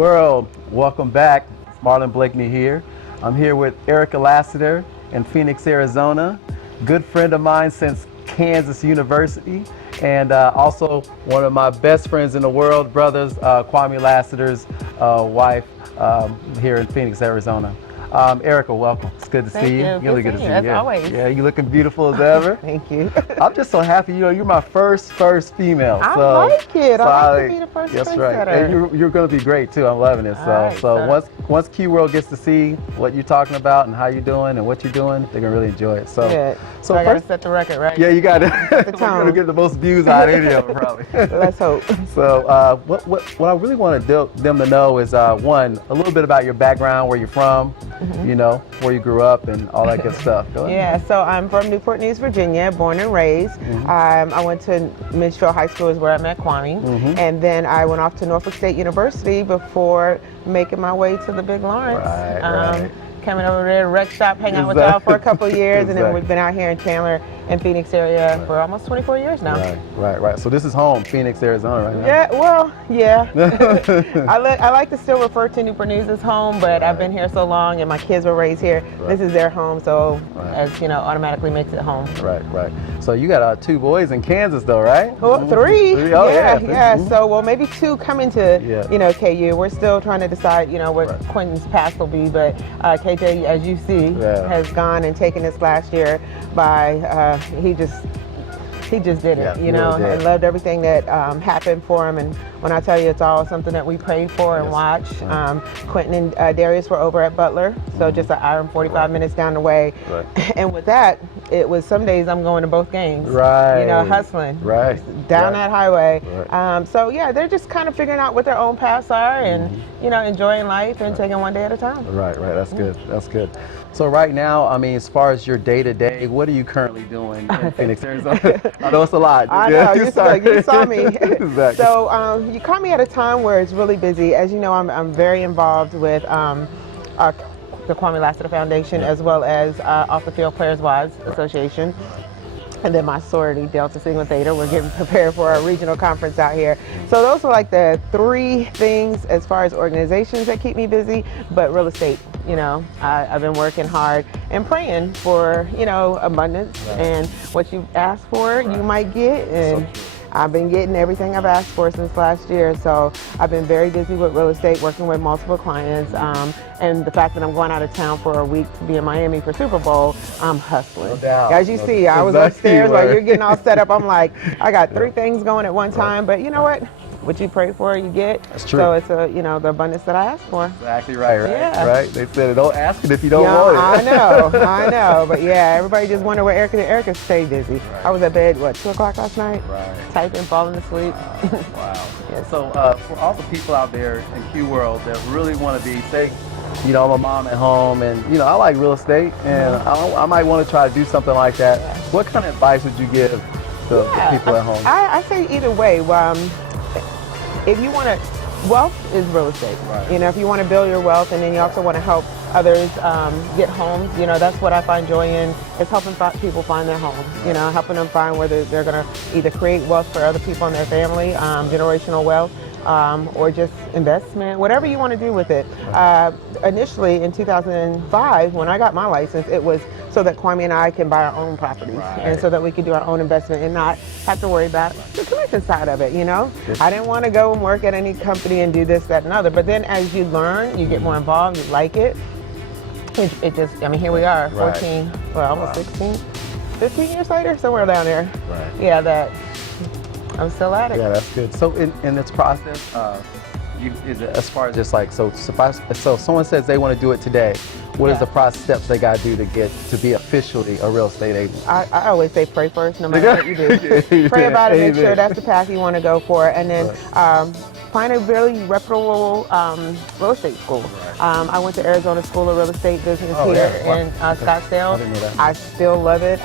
QWorld, welcome back. It's Marlin Blakeney here. I'm here with Ericka Lassiter in Phoenix, Arizona. Good friend of mine since Kansas University, and also one of my best friends in the world, brothers, Kwame Lasseter's wife here in Phoenix, Arizona. Ericka, welcome. It's good to see you. Really good to see you, as always. Yeah, you're looking beautiful as ever. Thank you. I'm just so happy. You know, you're my first female. I like it. I like to be the first That's trendsetter. right. And you're going to be great too. I'm loving it. So once QWorld gets to see what you're talking about and how you're doing and what you're doing, they're going to really enjoy it. So I got to set the record, right? Yeah, you got it. Set the We're tone. going to get the most views out of any of them, probably. Let's hope. So what I really want them to know is one, a little bit about your background, where you're from, you know, where you grew up and all that good stuff. Go ahead. Yeah, so I'm from Newport News, Virginia, born and raised. I went to Minstrel High School is where I met Kwame. And then I went off to Norfolk State University before making my way to the Big Lawrence. Right. Coming over there to rec shop, hang out with y'all for a couple of years, and then we've been out here in Chandler and Phoenix area for almost 24 years now. Right. So this is home, Phoenix, Arizona, right now. Yeah, well, yeah. I like to still refer to Newport News as home, but I've been here so long, and my kids were raised here. This is their home, so as you know, automatically makes it home. Right. So you got 2 boys in Kansas, though, right? Well, 3. Oh, yeah. So, well, maybe 2 coming to, you know, KU. We're still trying to decide, you know, what Quentin's path will be, but KJ, as you see, has gone and taken this last year by, he just did it, you know, and loved everything that happened for him. And when I tell you, it's all something that we prayed for and watched. Quentin and Darius were over at Butler, so just an hour and 45 minutes down the way. And with that, it was some days I'm going to both games, you know, hustling down that highway. So yeah, they're just kind of figuring out what their own paths are and, you know, enjoying life and taking one day at a time. Right. That's good. That's good. So right now, I mean, as far as your day-to-day, what are you currently doing in Phoenix, Arizona? I know it's a lot. I know, you saw me. Exactly. So you caught me at a time where it's really busy. As you know, I'm very involved with the Kwame Lasseter Foundation as well as Off the Field Players Wives Association. And then my sorority, Delta Sigma Theta, we're getting prepared for our regional conference out here. So those are like the 3 things as far as organizations that keep me busy, but real estate, you know, I've been working hard and praying for, you know, abundance and what you ask for, you might get. And I've been getting everything I've asked for since last year. So I've been very busy with real estate, working with multiple clients. And the fact that I'm going out of town for a week to be in Miami for Super Bowl, I'm hustling. No doubt. As you see, I was upstairs while you're getting all set up. I'm like, I got 3 things going at one time, but you know what? What you pray for, you get. That's true. So it's you know, the abundance that I asked for. Exactly right. Yeah. Right. They said don't ask it if you don't want it. I know. But yeah, everybody just wonder where Ericka stayed busy. I was at bed, 2 o'clock last night? Typing, falling asleep. Wow. So for all the people out there in QWorld that really want to be, say, you know, I'm a mom at home and, you know, I like real estate and I might want to try to do something like that. What kind of advice would you give to the people at home? I say either way. If you want to, wealth is real estate. You know, if you want to build your wealth and then you also want to help others get homes, you know, that's what I find joy in, is helping people find their home, you know, helping them find where they're going to either create wealth for other people in their family, generational wealth, or just investment, whatever you want to do with it. Initially in 2005, when I got my license, it was so that Kwame and I can buy our own properties and so that we could do our own investment and not have to worry about the commission side of it, you know? I didn't want to go and work at any company and do this, that, and other. But then as you learn, you get more involved, you like it. It just, I mean, here we are, 14, well, almost 16, 15 years later, somewhere down there. Yeah, that I'm still at it. Yeah, that's good. So in this process, is it as far as just like, so someone says they want to do it today, what is the process steps they got to do to get to be officially a real estate agent? I always say pray first, no matter what you do. Pray about it, make sure that's the path you want to go for, and then find a really reputable real estate school. I went to Arizona School of Real Estate Business in Scottsdale. I still love it.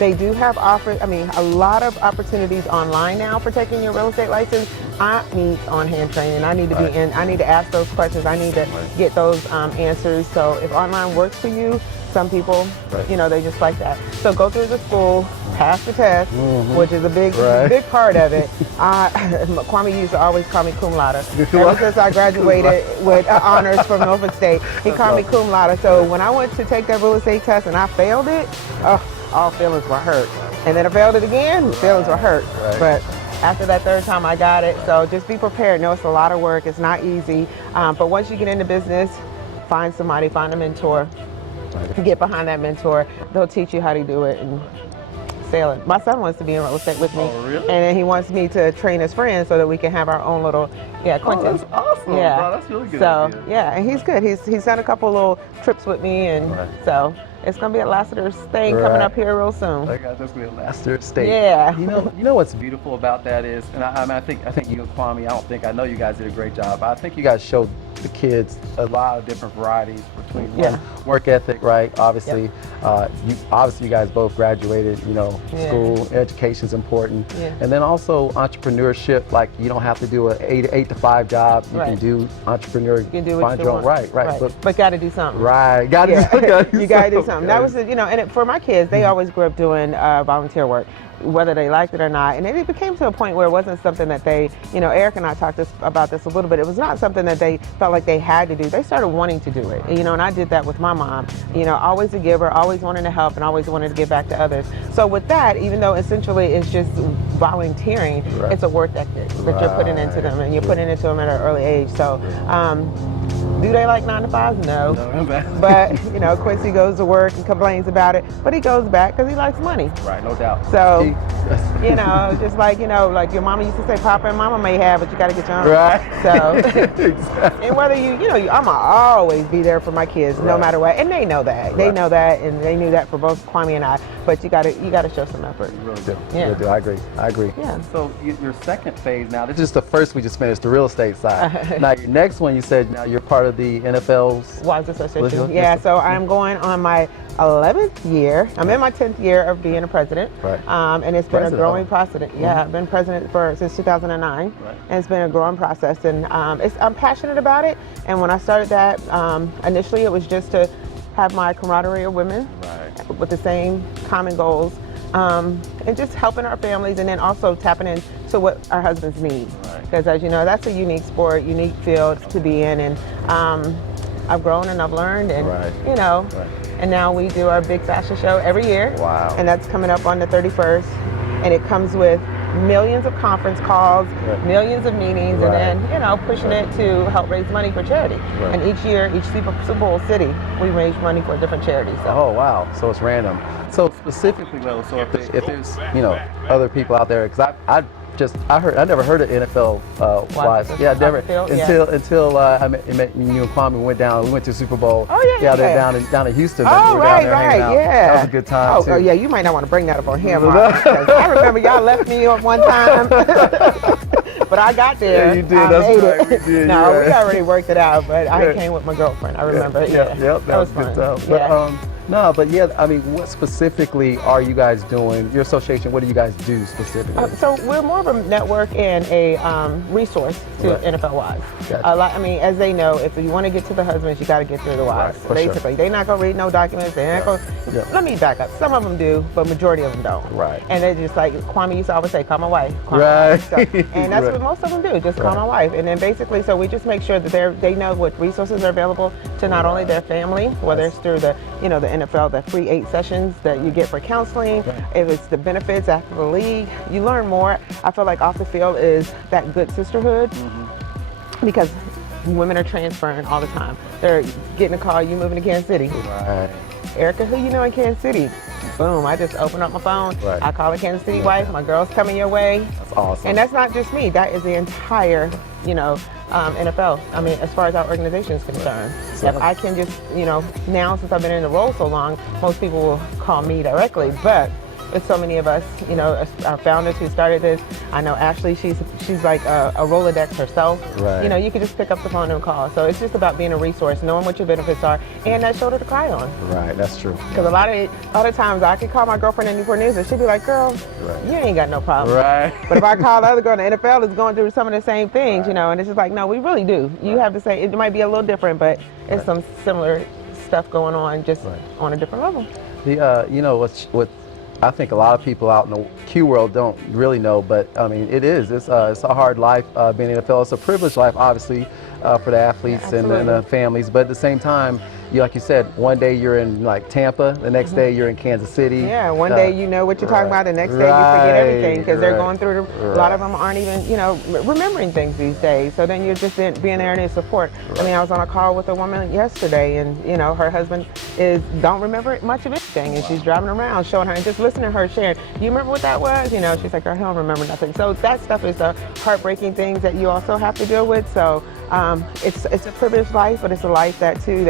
They do have a lot of opportunities online now for taking your real estate license. I need on-hand training. I need to be in. I need to ask those questions. I need to get those answers. So if online works for you, some people, you know, they just like that. So go through the school, passed the test, which is a big part of it. Kwame used to always call me cum laude. Ever since I graduated with honors from Norfolk State, he called me cum laude. So when I went to take that real estate test and I failed it, all feelings were hurt. And then I failed it again, feelings were hurt. But after that third time, I got it. So just be prepared. No, it's a lot of work. It's not easy. But once you get into business, find somebody, find a mentor. Get behind that mentor. They'll teach you how to do it and sail it. My son wants to be in real estate with me. Oh, really? And then he wants me to train his friends so that we can have our own little, Quentin. Oh, that's awesome, yeah. bro. That's really good. So, idea. yeah, and he's good. He's done a couple little trips with me, and so it's going to be a Lasseter's thing coming up here real soon. That's going to be a Lasseter state. Yeah. You know what's beautiful about that is, and I think you and Kwame, I know you guys did a great job. I think you guys showed the kids a lot of different varieties between work ethic, right? Obviously, you guys both graduated. School education's important, and then also entrepreneurship. Like you don't have to do an 8 to 5 job. You can do entrepreneur. You can do find your own. Right. But got to do something. Right. You got to do something. That was and for my kids, they always grew up doing volunteer work, whether they liked it or not. And it became to a point where it wasn't something that they, Eric and I talked about this a little bit. It was not something that they felt like they had to do. They started wanting to do it, and I did that with my mom. Always a giver, always wanting to help, and always wanted to give back to others. So with that, even though essentially it's just volunteering, it's a work ethic that you're putting into them, and you're putting it into them at an early age. So, do they like 9 to 5s? No. But, Quincy goes to work and complains about it, but he goes back because he likes money. Right, no doubt. So, just like your mama used to say, Papa and Mama may have, but you got to get your own. Right. So, and whether I'm going to always be there for my kids, no matter what. And they know that. They know that, and they knew that for both Kwame and I. But you got to show some effort. You really do. Yeah. You really do. I agree. Yeah. So your second phase now, this is the first we just finished, the real estate side. Now your next one, you said now you're part of the NFL's Wives Association. Yeah, so I'm going on my 11th year. I'm in my 10th year of being a president. Right. And it's been a growing process. Yeah, I've been president since 2009. Right. And it's been a growing process. And I'm passionate about it. And when I started that, initially it was just to have my camaraderie of women with the same common goals. And just helping our families, and then also tapping into what our husbands need. Because as you know, that's a unique sport, unique field to be in. And I've grown and I've learned, and and now we do our big fashion show every year. Wow. And that's coming up on the 31st. And it comes with millions of conference calls, millions of meetings, and then, pushing it to help raise money for charity. And each year, each Super Bowl city, we raise money for a different charity. So. Oh, wow. So it's random. So specifically, though, so if there's, other people out there, because I never heard of NFL wives. Yeah, never until I met you and Kwame. Went down. We went to Super Bowl. Oh yeah. They're down in Houston. Oh right. Yeah. That was a good time too. Oh yeah. You might not want to bring that up on here, because I remember y'all left me on one time. But I got there. Yeah, you did. That's right. We did. No, we already worked it out. But I came with my girlfriend. I remember. Yeah. That was fun. Good time. But what specifically are you guys doing? Your association, what do you guys do specifically? So we're more of a network and a resource to NFL wives. Gotcha. As they know, if you want to get to the husbands, you got to get through the wives. Basically, they're not going to read no documents. They're not going. Let me back up. Some of them do, but majority of them don't. Right. And they're just like Kwame used to always say, "Call my wife." Call my wife. So, and that's what most of them do. Just call my wife. And then basically, so we just make sure that they know what resources are available to not only their family, whether it's through the NFL, the free 8 sessions that you get for counseling, if it's the benefits after the league, you learn more. I feel like off the field is that good sisterhood, because women are transferring all the time. They're getting a call, you moving to Kansas City. Right. Ericka, who you know in Kansas City? Boom, I just open up my phone, I call a Kansas City wife, my girl's coming your way. That's awesome. And that's not just me, that is the entire, NFL. As far as our organization is concerned. If I can just, now since I've been in the role so long, most people will call me directly, but it's so many of us, our founders who started this. I know Ashley, she's like a Rolodex herself. Right. You can just pick up the phone and call. So it's just about being a resource, knowing what your benefits are, and that shoulder to cry on. Right, that's true. Because a lot of times I could call my girlfriend in Newport News and she'd be like, girl, you ain't got no problem. Right. But if I call the other girl, the NFL is going through some of the same things, and it's just like, no, we really do. You have to say, it might be a little different, but it's some similar stuff going on, just on a different level. The, I think a lot of people out in the Q world don't really know, but I mean, it's a hard life being in the NFL. It's a privileged life, obviously, for the athletes and the families. But at the same time, like you said, one day you're in like Tampa, the next day you're in Kansas City. Yeah, one day you know what you're talking about, the next day you forget everything because they're going through. A lot of them aren't even, remembering things these days. So then you're just being there in support. I mean, I was on a call with a woman yesterday, and her husband don't remember much of anything, and she's driving around showing her and just listening to her sharing. Do you remember what that was? She's like, I don't remember nothing. So that stuff is the heartbreaking things that you also have to deal with. So it's a privileged life, but it's a life that you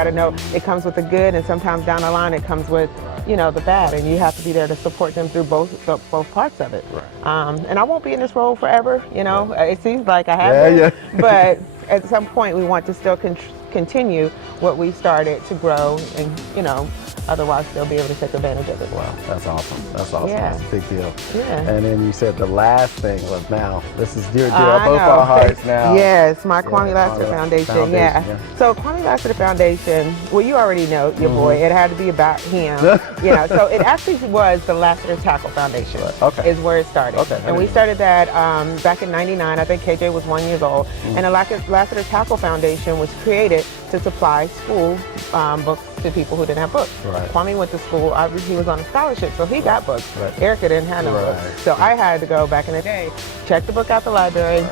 got to know it comes with the good, and sometimes down the line it comes with the bad, and you have to be there to support them through both parts of it. And I won't be in this role forever. It seems like I have been, but at some point we want to still continue what we started to grow, and otherwise they'll be able to take advantage of it. Wow, that's awesome. That's awesome. Yeah. That's a big deal. Yeah. And then you said the last thing was now. This is dear to both our hearts now. Yes, my Kwame Lasseter Foundation. Yeah. So Kwame Lasseter Foundation, well, you already know your boy. It had to be about him. So it actually was the Lasseter Tackle Foundation. Is where it started. And we started that back in '99. I think KJ was 1 year old. And the Lasseter Tackle Foundation was created to supply school books to people who didn't have books. Kwame went to school, obviously he was on a scholarship, so he got books. Ericka didn't have no books. So I had to go back in the day, check the book out the library,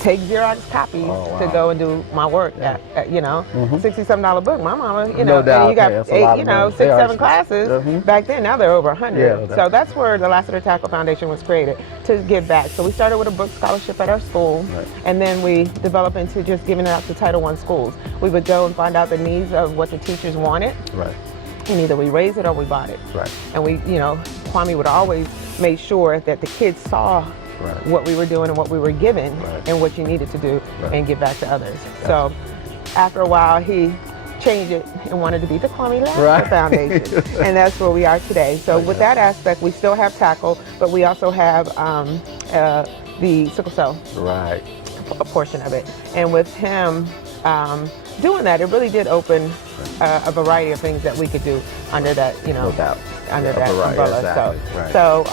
take Xerox copies to go and do my work at $60-some book. My mama, no doubt. And you got 6, 7 classes back then. Now they're over 100. So that's where the Lasseter Tackle Foundation was created, to give back. So we started with a book scholarship at our school, and then we developed into just giving it out to Title I schools. We would go and find out the needs of what the teachers wanted, and either we raised it or we bought it. And we, Kwame would always make sure that the kids saw what we were doing and what we were giving and what you needed to do and give back to others. So after a while, he changed it and wanted to be the Kwame Lasseter Foundation. And that's where we are today. So with that aspect, we still have tackle, but we also have the sickle cell a portion of it. And with him doing that, it really did open a variety of things that we could do under that, under that umbrella. So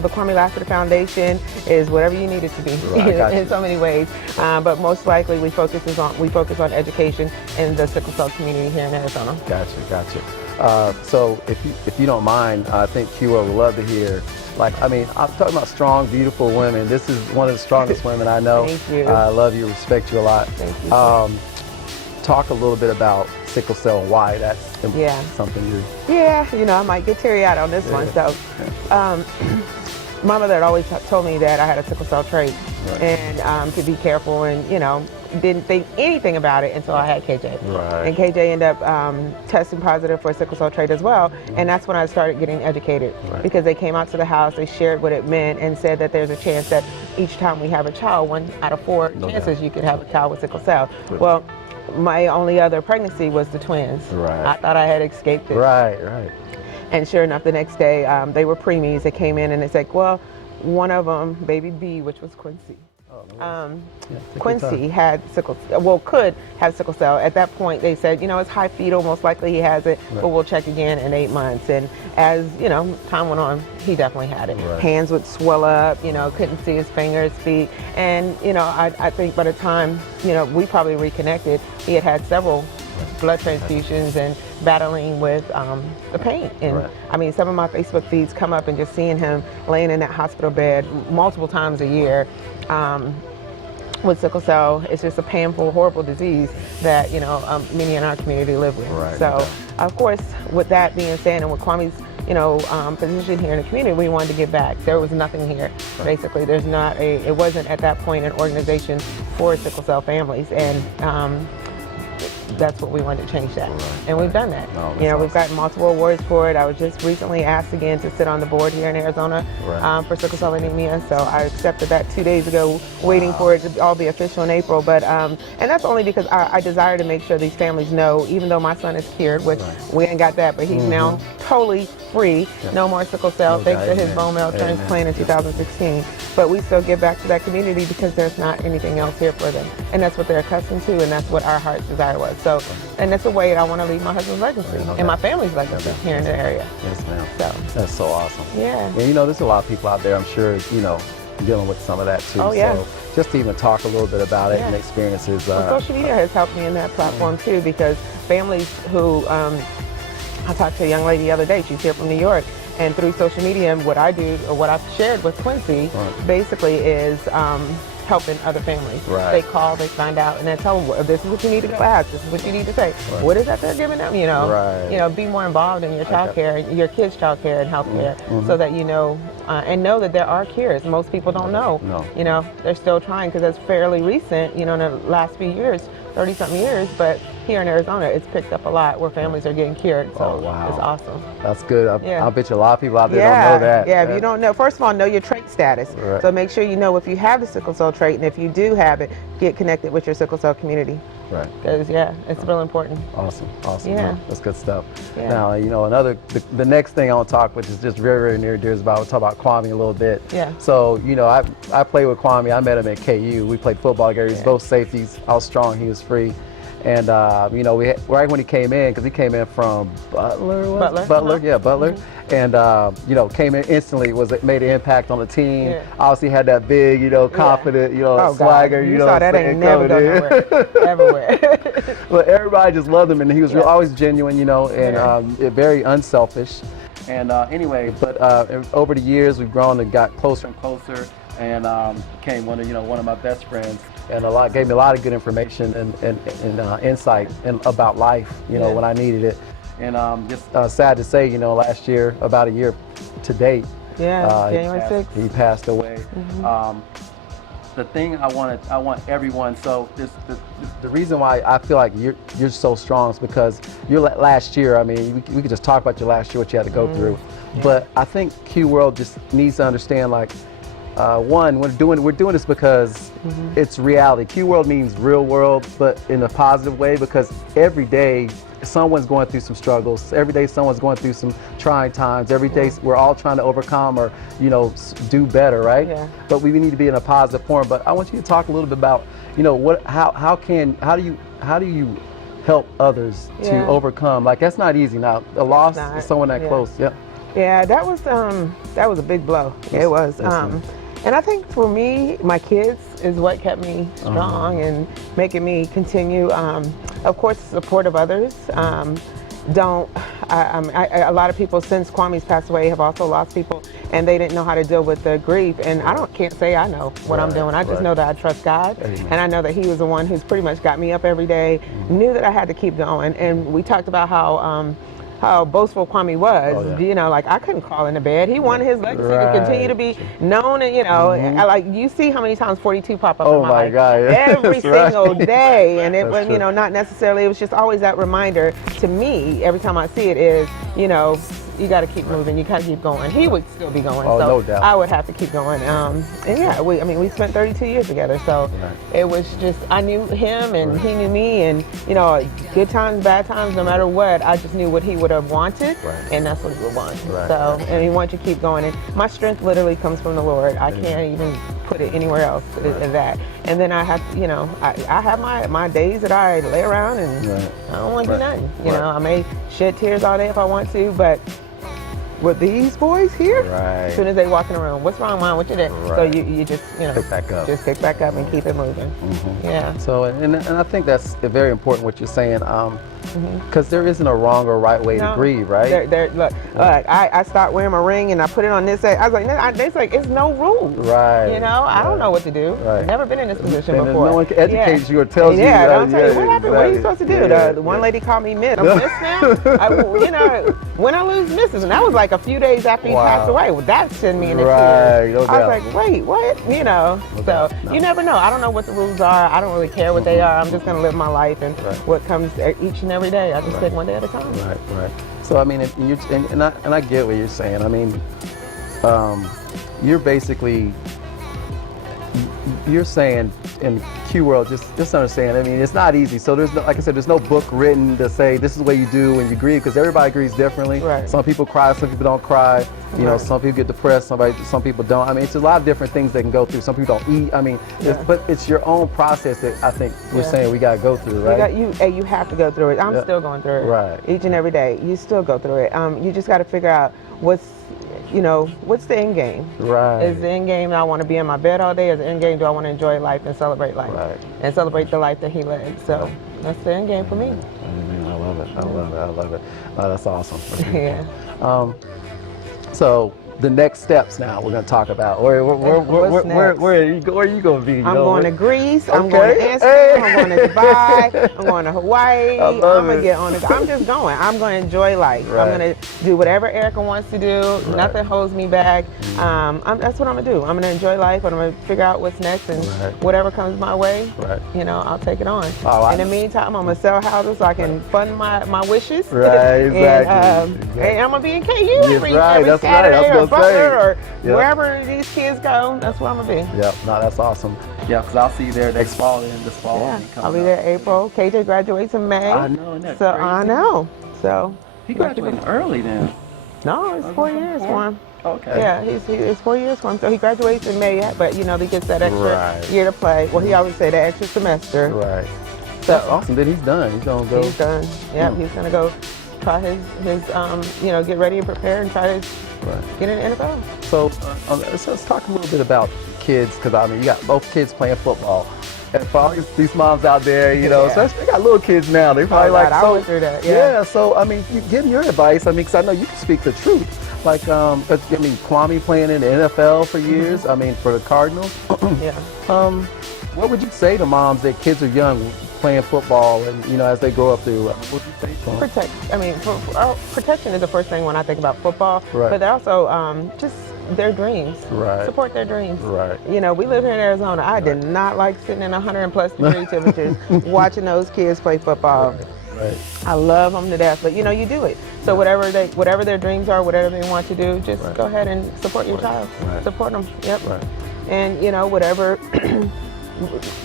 the Kwame Lasseter Foundation is whatever you need it to be in so many ways. But most likely we focus on education in the sickle cell community here in Arizona. Gotcha. So if you don't mind, I think QWorld would love to hear. I'm talking about strong, beautiful women. This is one of the strongest women I know. Thank you. I love you, respect you a lot. Thank you. Talk a little bit about sickle cell and why that's something you... I might get teary-eyed on this one. So, my mother had always told me that I had a sickle cell trait and to be careful, and didn't think anything about it until I had KJ. And KJ ended up testing positive for a sickle cell trait as well, and that's when I started getting educated because they came out to the house, they shared what it meant, and said that there's a chance that each time we have a child, 1 out of 4 chances you could have a child with sickle cell. Well, my only other pregnancy was the twins. I thought I had escaped it. And sure enough, the next day, they were preemies. They came in and they said, well, one of them, baby B, which was Quincy. Quincy had could have sickle cell. At that point, they said, it's high fetal, most likely he has it, but we'll check again in 8 months. And as, time went on, he definitely had it. Hands would swell up, couldn't see his fingers, feet. And, I think by the time, we probably reconnected, he had several blood transfusions and battling with the pain. And I mean, some of my Facebook feeds come up and just seeing him laying in that hospital bed multiple times a year with sickle cell. It's just a painful, horrible disease that, many in our community live with. So, of course, with that being said, and with Kwame's, position here in the community, we wanted to give back. There was nothing here, basically. It wasn't at that point an organization for sickle cell families. And that's what we wanted to change that. And we've done that. We've gotten multiple awards for it. I was just recently asked again to sit on the board here in Arizona for sickle cell anemia. So I accepted that 2 days ago, waiting for it to all be official in April. But and that's only because I desire to make sure these families know, even though my son is cured, which we ain't got that, but he's now totally free, no more sickle cell, thanks to his bone marrow transplant in 2016. But we still give back to that community because there's not anything else here for them. And that's what they're accustomed to, and that's what our heart's desire was. So, and that's a way that I want to leave my husband's legacy and my family's legacy here in the area. Yes, ma'am. So That's so awesome. yeah. And you know, there's a lot of people out there, I'm sure, you know, dealing with some of that too. Oh, yeah. So just to even talk a little bit about it and experiences. Well, social media has helped me in that platform too, because families who, I talked to a young lady the other day, she's here from New York, and through social media, what I do, or what I've shared with Quincy, basically is helping other families. Right. They call, they find out, and then tell them, well, this is what you need to go ask, this is what you need to say. Right. What is that they're giving them, you know? Right. You know, be more involved in your child care, your kids' child care and health care, so that you know, and know that there are cures. Most people don't know. No. You know, they're still trying, because that's fairly recent, you know, in the last few years, 30-something years, but here in Arizona, it's picked up a lot where families are getting cured, so it's awesome. That's good. I bet you a lot of people out there don't know that. Yeah, if you don't know, first of all, know your trait status. Right. So make sure you know if you have the sickle cell trait, and if you do have it, get connected with your sickle cell community. Right. Because, it's real important. Awesome. Yeah. Man. That's good stuff. Yeah. Now, you know, the next thing I want to talk, which is just very, very near and dear, is we'll talk about Kwame a little bit. Yeah. So, you know, I played with Kwame. I met him at KU. We played football together. He was both safeties. I was strong. He was free. And, you know, right when he came in, because he came in from Butler. Yeah, Butler. And, you know, came in instantly, made an impact on the team. Yeah. Obviously had that big, you know, confident, you know, swagger. You know, saw that ain't never go nowhere, everywhere. But everybody just loved him, and he was always genuine, you know, and very unselfish. And anyway, but over the years, we've grown and got closer and closer, and became one of my best friends. And gave me a lot of good information and insight about life, you know, when I needed it. And just sad to say, you know, last year, about a year to date, January 6th, he passed away. The thing I want everyone. So the reason why I feel like you're so strong is because your last year. I mean, we could just talk about your last year, what you had to go through. But I think QWorld just needs to understand, like, one, we're doing this because it's reality. QWorld means real world, but in a positive way, because every day someone's going through some struggles. Every day someone's going through some trying times. Every day we're all trying to overcome or, you know, do better, right? Yeah. But we need to be in a positive form. But I want you to talk a little bit about, you know, how do you help others to overcome? Like, that's not easy. Now, a loss is someone that close. Yeah. Yeah, that was a big blow. It was. And I think for me, my kids is what kept me strong and making me continue. Of course, the support of others. A lot of people since Kwame's passed away have also lost people, and they didn't know how to deal with the grief. And can't say I know what I'm doing. I just know that I trust God, and I know that He was the one who's pretty much got me up every day, knew that I had to keep going. And we talked about how boastful Kwame was. You know, like, I couldn't crawl into bed. He wanted his legacy to continue to be known, and, you know, like, you see how many times 42 pop up in my life. God. Every single day. And it was, you know, not necessarily, it was just always that reminder to me every time I see it is, you know, you got to keep moving. You got to keep going. He would still be going, so no doubt. I would have to keep going. And yeah, we spent 32 years together, so it was just, I knew him and he knew me, and, you know, good times, bad times, no matter what, I just knew what he would have wanted, and that's what he would want. So, and he wants you to keep going. And my strength literally comes from the Lord. I can't even put it anywhere else than that. And then I have, you know, I have my days that I lay around and I don't want to do nothing. You know, I may shed tears all day if I want to, but with these boys here, as soon as they walk in the room, what's wrong, Mom? What you did? So you just, you know, just pick back up and keep it moving. Yeah. So, and I think that's very important what you're saying, because there isn't a wrong or right way to grieve, right? Look, I start wearing my ring and I put it on this side. I was like, it's like, it's no rules. Right. You know, I don't know what to do. I've never been in this position and before. No one can educate you or tells you. Yeah, don't tell you what happened. What are you supposed to do? The one lady called me Miss. I'm Miss now. You know, when I lose Mrs. And that was like a few days after he passed away. Well, that sent me in the tears. No doubt. I was like, wait, what? You know, you never know. I don't know what the rules are. I don't really care what they are. I'm just going to live my life, and what comes each and every day, I just take one day at a time. Right. So, I mean, and I get what you're saying. I mean, you're basically you're saying in QWorld, just understand, I mean, it's not easy. So there's no, like I said, there's no book written to say this is what you do when you grieve, because everybody grieves differently. Right. Some people cry, some people don't cry. You know, some people get depressed, some people don't. I mean, it's a lot of different things they can go through. Some people don't eat. I mean, but it's your own process that I think we're saying we got to go through, right? You have to go through it. I'm still going through it. Right. Each and every day, you still go through it. You just got to figure out what's the end game? Right. Is the end game I want to be in my bed all day? Is the end game do I want to enjoy life and celebrate life? Right. And celebrate the life that he led. So that's the end game for me. I love it. I love it. I love it. Oh, that's awesome. Yeah. So the next steps now we're going to talk about. Where are you going to be? I'm going to Greece. I'm going to Amsterdam. I'm going to Dubai. I'm going to Hawaii. I'm going to get on it. I'm just going. I'm going to enjoy life. Right. I'm going to do whatever Ericka wants to do. Right. Nothing holds me back. That's what I'm going to do. I'm going to enjoy life. I'm going to figure out what's next, and whatever comes my way, I'll take it on. In the meantime, I'm going to sell houses so I can fund my wishes. Right, exactly. And I'm going to be in KU every that's Saturday right. or Butler or wherever these kids go. That's where I'm going to be. Yep, no, that's awesome. Yeah, because I'll see you there next fall and this fall. Yeah, I'll be there April. KJ graduates in May. I know, isn't that so crazy? I know. So he graduated early then. No, it's 4 years for him. Okay. Yeah, it's 4 years for him. So he graduates in May, but he gets that extra year to play. Well, he always say that extra semester. Right. So that's awesome. Then he's done. He's gonna go. He's done. Yeah, he's gonna go try his get ready and prepare and try to get in the NFL. So let's talk a little bit about kids, because I mean you got both kids playing football. And for all these moms out there, especially they got little kids now, they probably I went through that. So I mean, give them your advice. I mean, because I know you can speak the truth. Like, Kwame playing in the NFL for years. I mean, for the Cardinals. What would you say to moms that kids are young playing football, and as they grow up through? What would you say to them? Protection is the first thing when I think about football. Right. But also just their dreams. Right. Support their dreams. Right. We live here in Arizona. I did not like sitting in 100+ degree temperatures watching those kids play football. Right. I love them to death, but you do it. So whatever their dreams are, whatever they want to do, just go ahead and support your child. Right. Support them. Yep. Right. And whatever.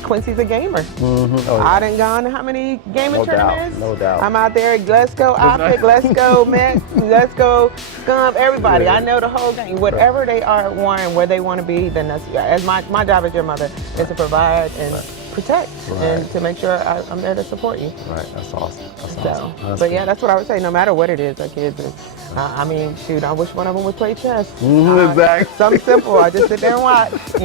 Quincy's a gamer. I done gone to how many gaming tournaments? No doubt. I'm out there. Let's go Optic. Let's go Met. Let's go Scum. Everybody. I know the whole game. Whatever they are wanting, where they want to be, then that's as my job as your mother is to provide and protect and to make sure I'm there to support you. Right. That's awesome. That's what I would say. No matter what it is, our kids. I wish one of them would play chess. Exactly. Something simple. I just sit there and watch. But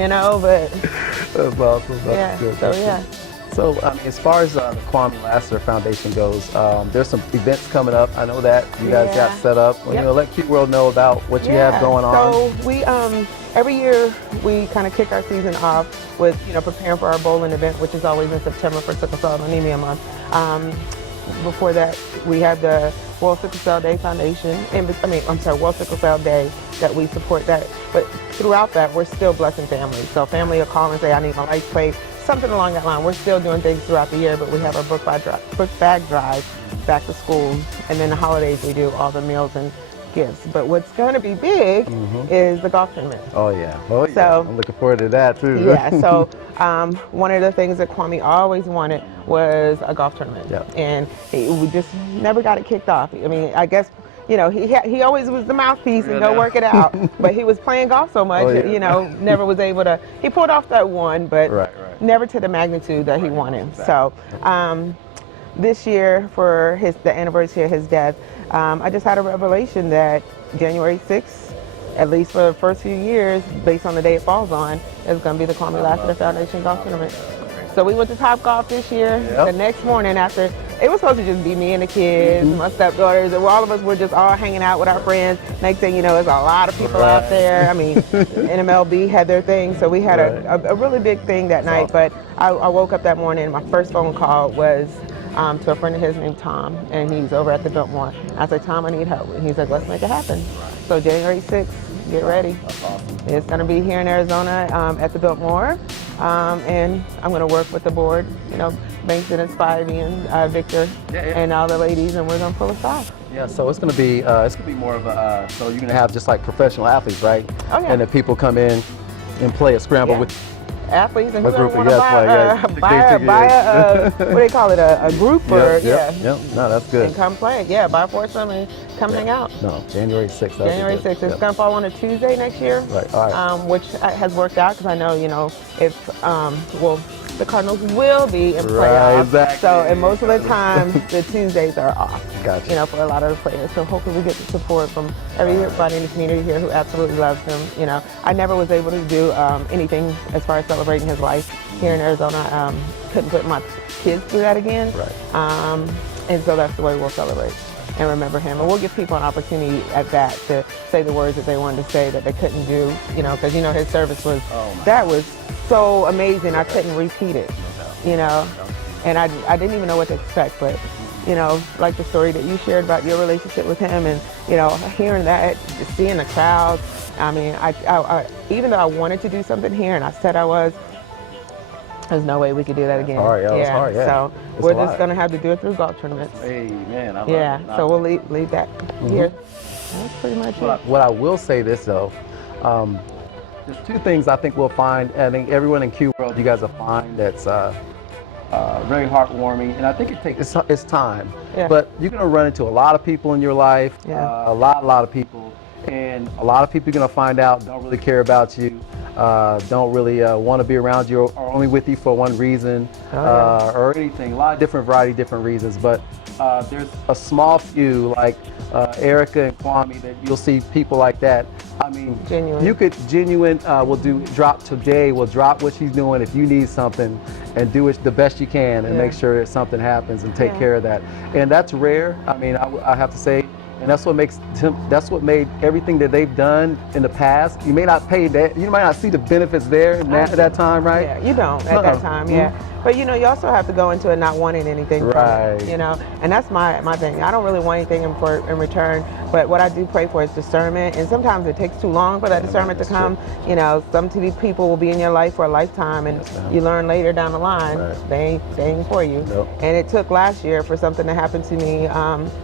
that's awesome. That's good. So, as far as the Kwame Lasseter Foundation goes, there's some events coming up. I know that you guys got set up. Well, let QWorld know about what you have going on. So we every year we kind of kick our season off with preparing for our bowling event, which is always in September for Sickle Cell Anemia Month. Before that, we have the World Sickle Cell Day Foundation, World Sickle Cell Day, that we support that. But throughout that, we're still blessing families. So family will call and say, I need my life plate, something along that line. We're still doing things throughout the year, but we have our book bag drive back to school. And then the holidays, we do all the meals and gifts. But what's going to be big is the golf tournament. Oh yeah. So I'm looking forward to that too. Yeah. So one of the things that Kwame always wanted was a golf tournament, and we just never got it kicked off. I mean, I guess he always was the mouthpiece and go work it out, but he was playing golf so much, never was able to. He pulled off that one, but never to the magnitude that he wanted. Exactly. So this year, for the anniversary of his death, I just had a revelation that January 6th, at least for the first few years, based on the day it falls on, is going to be the Kwame Lasseter Foundation Golf Tournament. So we went to Top Golf this year. The next morning after, it was supposed to just be me and the kids, my stepdaughters, and all of us were just all hanging out with our friends. Next thing you know, there's a lot of people out there. I mean, NMLB had their thing, so we had a really big thing that night. But I woke up that morning, and my first phone call was to a friend of his named Tom, and he's over at the Biltmore. I said, Tom, I need help. And he's like, let's make it happen. So January 6th, get ready. It's going to be here in Arizona at the Biltmore. And I'm going to work with the board, Banks and Spivey and Victor and all the ladies, and we're going to pull us off. Yeah, so it's going to be more of a, so you're going to have just like professional athletes, right? Oh, yeah. And then people come in and play a scramble with. athletes and A whoever group, want to yes, buy, yeah. buy a what do they call it, a group or Yep. No, that's good. and come play. Yeah, buy a foursome and come hang out. No, January 6th. January 6th. It's going to fall on a Tuesday next year, Right. All right. which has worked out because I know, if, the Cardinals will be in playoffs. Exactly. So, and most of the time, the Tuesdays are off, Gotcha. for a lot of the players. So hopefully we get the support from everybody in the community here who absolutely loves him. I never was able to do anything as far as celebrating his life here in Arizona. Couldn't put my kids through that again. Right. And so that's the way we'll celebrate and remember him. And we'll give people an opportunity at that to say the words that they wanted to say that they couldn't do, because, his service was, that was so amazing. I couldn't repeat it, and I didn't even know what to expect, but, like the story that you shared about your relationship with him and, hearing that, just seeing the crowd. I mean, I even though I wanted to do something here and I said I was, there's no way we could do that again. Hard, yeah. So It's we're a lot. just going to have to do it through golf tournaments. Hey, man. I love it. So we'll leave that here. That's pretty much it. What I will say this, though, there's two things I think we'll find. I think everyone in QWorld, you guys will find that's very heartwarming. And I think it's time. Yeah. But you're going to run into a lot of people in your life, Yeah. a lot of people. And a lot of people you're going to find out don't really care about you. Don't really want to be around you or only with you for one reason or anything. A lot of different different reasons. But there's a small few like Ericka and Kwame that you'll see people like that. I mean, Genuine. you could will drop today, will drop what she's doing if you need something and do it the best you can and make sure that something happens and take care of that. And that's rare. I mean, I have to say. And that's what made everything that they've done in the past. You may not pay that, you might not see the benefits there at that time, right? Yeah, you don't at that time, yeah. But you also have to go into it not wanting anything from it, and that's my thing. I don't really want anything in return, but what I do pray for is discernment, and sometimes it takes too long for that discernment to come. Some people will be in your life for a lifetime, and you learn later down the line, they ain't for you. Nope. And it took last year for something to happen to me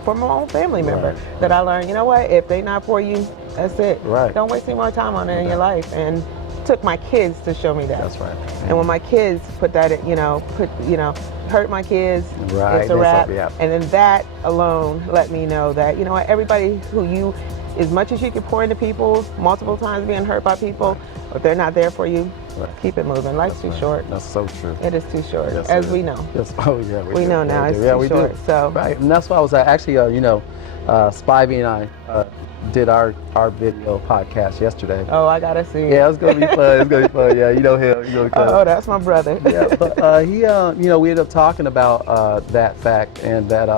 from my own family member that I learned, if they not for you, that's it. Right. Don't waste any more time on it in your life. And took my kids to show me that. That's right. And when my kids put that, hurt my kids, it's a wrap. And then that alone let me know that, everybody who as much as you can pour into people, multiple times being hurt by people, if they're not there for you, keep it moving. Life's too short. That's so true. It is too short, Yes, as we know. Yes. Oh, yeah. We know now it's too short. Do. So. Right. And that's why I was actually, Spivey and I did our video podcast yesterday. Oh, I gotta see. Yeah, it's gonna be fun. Yeah, you know him. He's gonna come. Oh, that's my brother. Yeah, but we ended up talking about that fact and that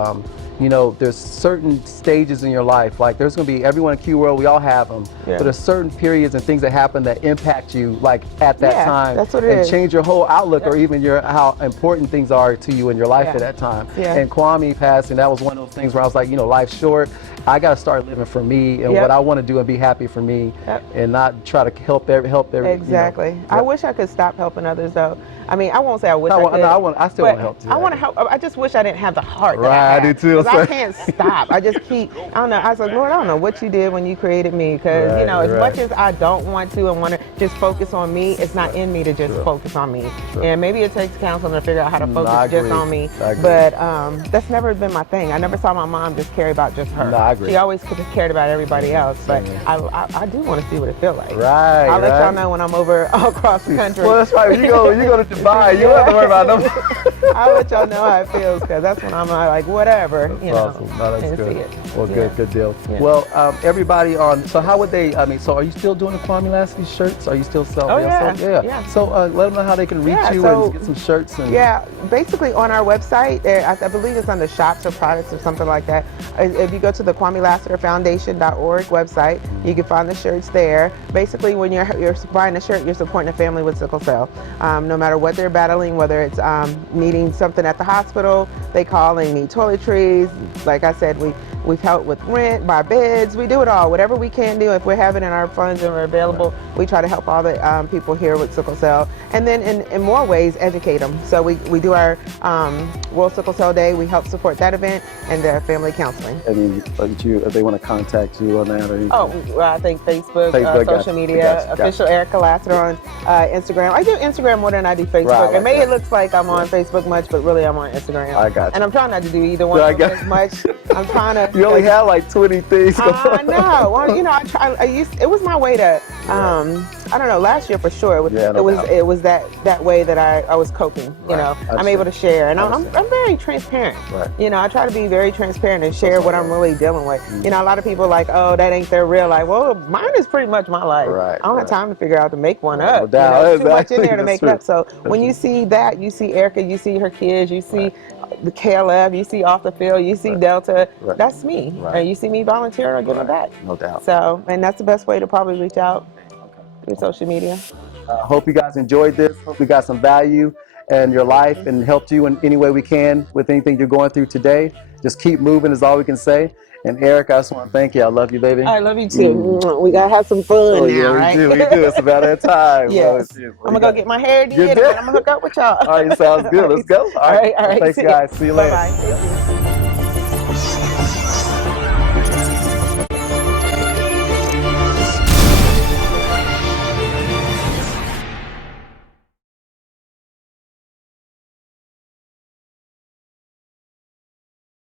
there's certain stages in your life. Like there's gonna be everyone in QWorld, we all have them. Yeah. But there's certain periods and things that happen that impact you, like at that time, that's what it and is. change your whole outlook or even how important things are to you in your life at that time. Yeah. And Kwame passed, and that was one of those things where I was like, life's short. I got to start living for me and what I want to do and be happy for me, and not try to help every. Exactly. I wish I could stop helping others, though. I mean, I won't say I wish I could. I still want to help too. I want to help. I just wish I didn't have the heart. Right, I do too. 'Cause I can't stop. I just keep. I don't know. I was like, Lord, I don't know what you did when you created me, because as much as I don't want to and want to just focus on me, it's not in me to just focus on me. And maybe it takes counseling to figure out how to focus just on me. But that's never been my thing. I never saw my mom just care about just her. I agree. She always cared about everybody else. But I do want to see what it feels like. Right. I'll let y'all know when I'm over all across the country. Well, that's right. You go to Dubai. You don't have to worry about them. I'll let y'all know how it feels, because that's when I'm like, whatever, Awesome. No, that's good. See it. Well, good deal. Yeah. Well, everybody so how would they, so are you still doing the Kwame Lassiter shirts? Are you still selling? Oh, yeah. So let them know how they can reach you and get some shirts. And basically on our website, I believe it's under shops or products or something like that. If you go to the KwameLassiterFoundation.org website, you can find the shirts there. Basically, when you're buying a shirt, you're supporting a family with sickle cell. No matter what they're battling, whether it's needing something at the hospital, they call and need toiletries. Like I said, We've helped with rent, buy beds. We do it all. Whatever we can do, if we have it in our funds and we're available, we try to help all the people here with sickle cell. And then in more ways, educate them. So we do our World Sickle Cell Day. We help support that event and the family counseling. And if they want to contact you on that or anything? Oh, well, I think Facebook, social media, official Ericka Lassiter on Instagram. I do Instagram more than I do Facebook. And maybe it looks like I'm on Facebook much, but really I'm on Instagram. I got you. And I'm trying not to do either one of them as much. I'm trying to. You only have like 20 things going on. I know. Well, you know, it was my way to, I don't know, last year for sure. It was that way that I was coping, you know. I'm able to share. And I'm very transparent. Right. You know, I try to be very transparent and share what I'm really dealing with. You know, a lot of people are like, oh, that ain't their real life. Well, mine is pretty much my life. Right, I don't have time to figure out to make one up. No doubt. You know, there's too much in there to That's make up. So when you see that, you see Ericka, you see her kids, you see the KLF, you see off the field, you see Delta, that's me. And you see me volunteering or giving back. No doubt. So, and that's the best way to probably reach out through social media. Hope you guys enjoyed this. Hope we got some value in your life and helped you in any way we can with anything you're going through today. Just keep moving is all we can say. And Eric, I just want to thank you. I love you, baby. I love you too. We gotta have some fun now, right? We do. It's about that time. Yes. I'm gonna go get my hair did and I'm gonna hook up with y'all. All right, sounds good. Let's go. All right. Thanks, guys. See you later. Bye-bye.